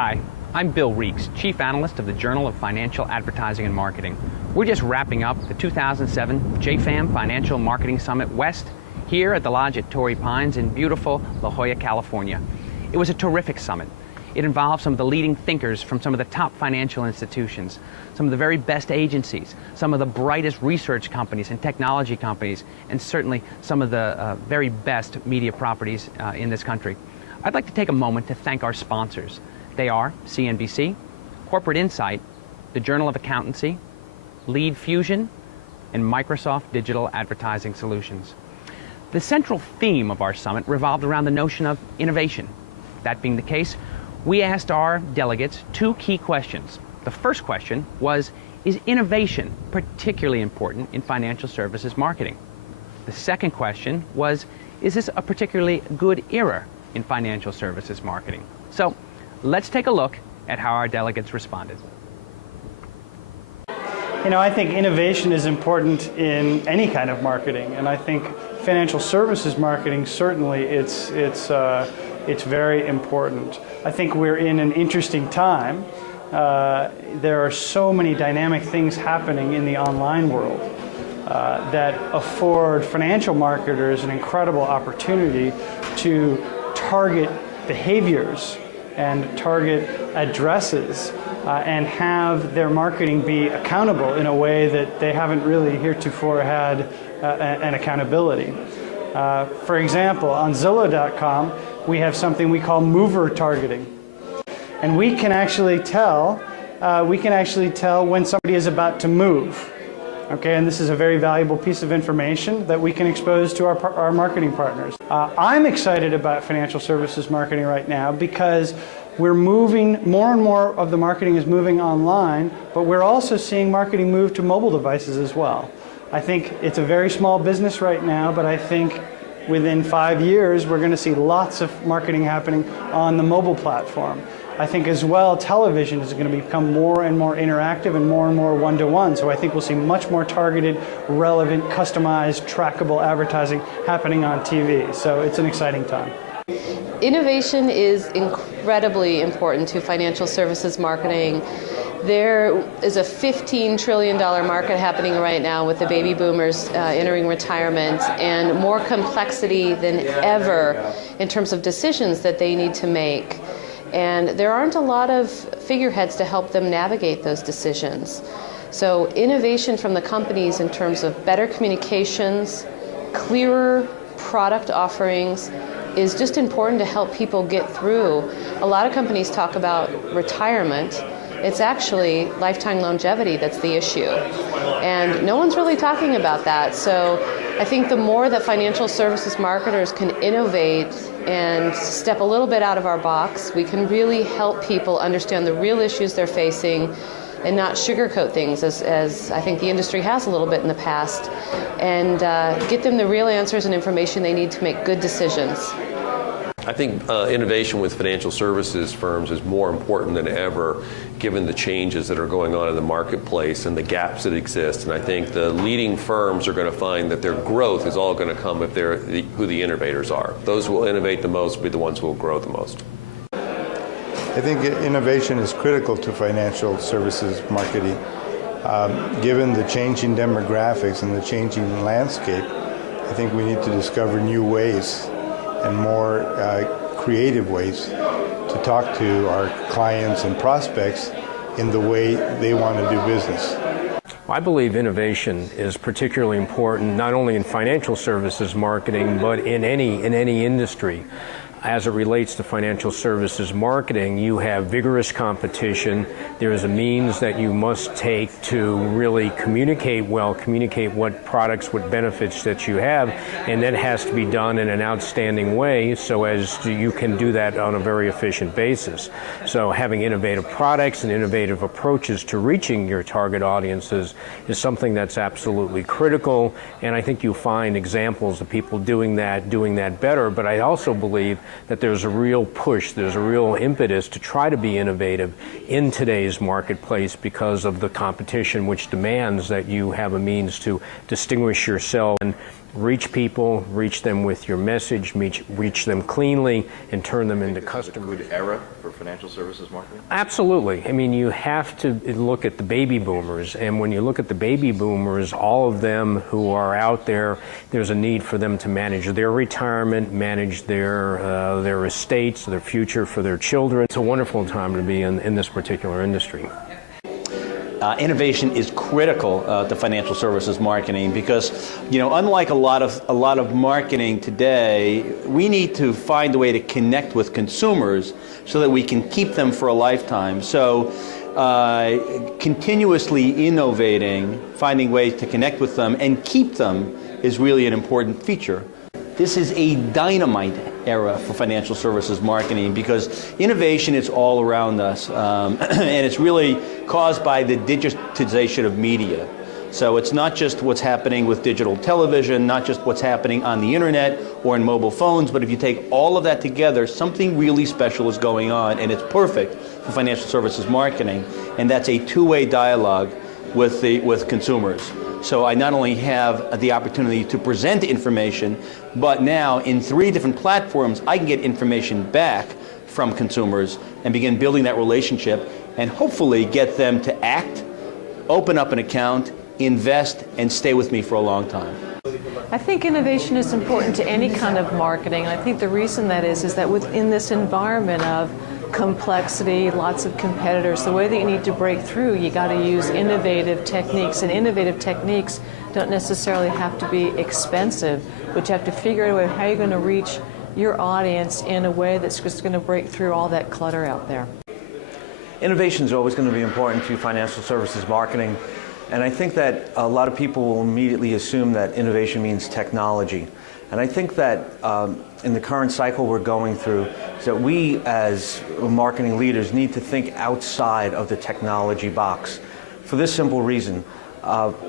Hi, I'm Bill Reeks, Chief Analyst of the Journal of Financial Advertising and Marketing. We're just wrapping up the 2007 JFAM Financial Marketing Summit West here at the Lodge at Torrey Pines in beautiful La Jolla, California. It was a terrific summit. It involved some of the leading thinkers from some of the top financial institutions, some of the very best agencies, some of the brightest research companies and technology companies, and certainly some of the very best media properties in this country. I'd like to take a moment to thank our sponsors. They are CNBC, Corporate Insight, the Journal of Accountancy, Lead Fusion, and Microsoft Digital Advertising Solutions. The central theme of our summit revolved around the notion of innovation. That being the case, we asked our delegates two key questions. The first question was, is innovation particularly important in financial services marketing? The second question was, is this a particularly good era in financial services marketing? So let's take a look at how our delegates responded. You know, I think innovation is important in any kind of marketing, and I think financial services marketing, certainly it's very important. I think we're in an interesting time. There are so many dynamic things happening in the online world that afford financial marketers an incredible opportunity to target behaviors and target addresses and have their marketing be accountable in a way that they haven't really heretofore had an accountability. For example, on Zillow.com, we have something we call mover targeting. And we can actually tell when somebody is about to move. Okay, and this is a very valuable piece of information that we can expose to our marketing partners. I'm excited about financial services marketing right now because we're moving, more and more of the marketing is moving online, but we're also seeing marketing move to mobile devices as well. I think it's a very small business right now, but I think within 5 years, we're going to see lots of marketing happening on the mobile platform. I think as well, television is going to become more and more interactive and more one-to-one. So I think we'll see much more targeted, relevant, customized, trackable advertising happening on TV. So it's an exciting time. Innovation is incredibly important to financial services marketing. There is a $15 trillion market happening right now with the baby boomers entering retirement, and more complexity than ever in terms of decisions that they need to make. And there aren't a lot of figureheads to help them navigate those decisions. So innovation from the companies in terms of better communications, clearer product offerings, is just important to help people get through. A lot of companies talk about retirement. It's actually lifetime longevity that's the issue. And no one's really talking about that. So I think the more that financial services marketers can innovate and step a little bit out of our box, we can really help people understand the real issues they're facing and not sugarcoat things, as I think the industry has a little bit in the past, and get them the real answers and information they need to make good decisions. I think innovation with financial services firms is more important than ever, given the changes that are going on in the marketplace and the gaps that exist. And I think the leading firms are going to find that their growth is all going to come if they're who the innovators are. Those who will innovate the most will be the ones who will grow the most. I think innovation is critical to financial services marketing. Given the changing demographics and the changing landscape, I think we need to discover new ways and more creative ways to talk to our clients and prospects in the way they want to do business. I believe innovation is particularly important not only in financial services marketing, but in any industry. As it relates to financial services marketing, you have vigorous competition. There is a means that you must take to really communicate well, communicate what products, what benefits that you have, and that has to be done in an outstanding way so as you can do that on a very efficient basis. So having innovative products and innovative approaches to reaching your target audiences is something that's absolutely critical, and I think you'll find examples of people doing that better, but I also believe that there's a real push, there's a real impetus to try to be innovative in today's marketplace because of the competition, which demands that you have a means to distinguish yourself and reach people, reach them with your message, reach them cleanly, and turn them into customers. It's a good era for financial services marketing? Absolutely. I mean, you have to look at the baby boomers, and when you look at the baby boomers, all of them who are out there, there's a need for them to manage their retirement, manage their estates, their future for their children. It's a wonderful time to be in this particular industry. Innovation is critical to financial services marketing because, unlike a lot of marketing today, we need to find a way to connect with consumers so that we can keep them for a lifetime. So, continuously innovating, finding ways to connect with them and keep them is really an important feature. This is a dynamite era for financial services marketing because innovation is all around us, and it's really caused by the digitization of media. So it's not just what's happening with digital television, not just what's happening on the internet or in mobile phones, but if you take all of that together, something really special is going on, and it's perfect for financial services marketing, and that's a two-way dialogue with consumers. So I not only have the opportunity to present information, but now in 3 different platforms, I can get information back from consumers and begin building that relationship and hopefully get them to act, open up an account, invest, and stay with me for a long time. I think innovation is important to any kind of marketing, and I think the reason that is that within this environment of complexity, lots of competitors, the way that you need to break through, you got to use innovative techniques, and innovative techniques don't necessarily have to be expensive, but you have to figure out how you're going to reach your audience in a way that's just going to break through all that clutter out there. Innovation is always going to be important to financial services marketing, and I think that a lot of people will immediately assume that innovation means technology. And I think that in the current cycle we're going through, is that we as marketing leaders need to think outside of the technology box. For this simple reason,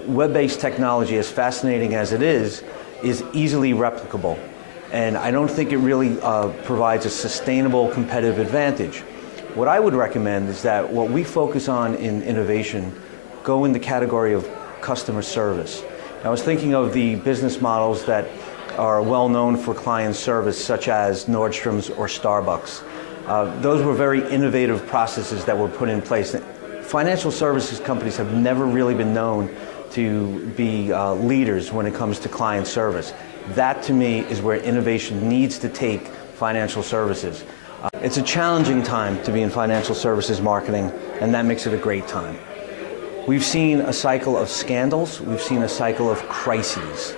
web-based technology, as fascinating as it is easily replicable. And I don't think it really provides a sustainable competitive advantage. What I would recommend is that what we focus on in innovation go in the category of customer service. I was thinking of the business models that are well known for client service, such as Nordstrom's or Starbucks. Those were very innovative processes that were put in place. Financial services companies have never really been known to be leaders when it comes to client service. That, to me, is where innovation needs to take financial services. It's a challenging time to be in financial services marketing, and that makes it a great time. We've seen a cycle of scandals. We've seen a cycle of crises.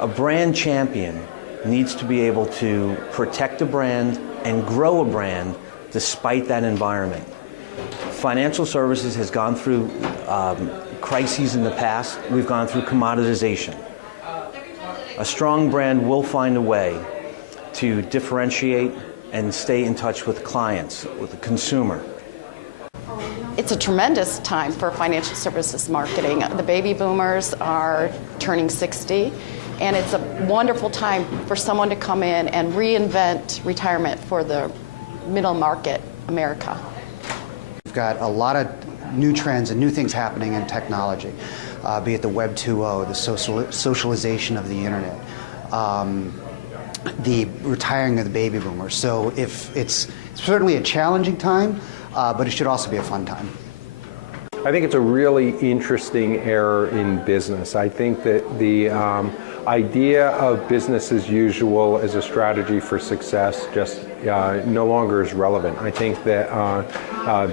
A brand champion needs to be able to protect a brand and grow a brand despite that environment. Financial services has gone through crises in the past. We've gone through commoditization. A strong brand will find a way to differentiate and stay in touch with clients, with the consumer. It's a tremendous time for financial services marketing. The baby boomers are turning 60, and it's a wonderful time for someone to come in and reinvent retirement for the middle market America. We've got a lot of new trends and new things happening in technology, be it the Web 2.0, the socialization of the internet, the retiring of the baby boomers. So if it's certainly a challenging time, but it should also be a fun time. I think it's a really interesting era in business. I think that the idea of business as usual as a strategy for success just no longer is relevant. I think that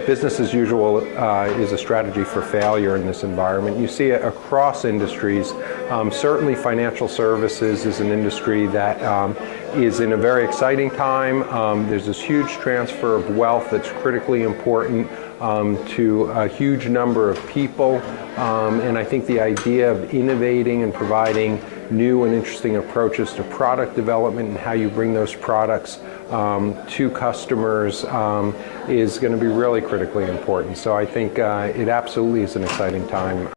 business as usual is a strategy for failure in this environment. You see it across industries. Certainly financial services is an industry that is in a very exciting time. There's this huge transfer of wealth that's critically important to a huge number of people, and I think the idea of innovating and providing new and interesting approaches to product development and how you bring those products to customers is going to be really critically important. So I think it absolutely is an exciting time.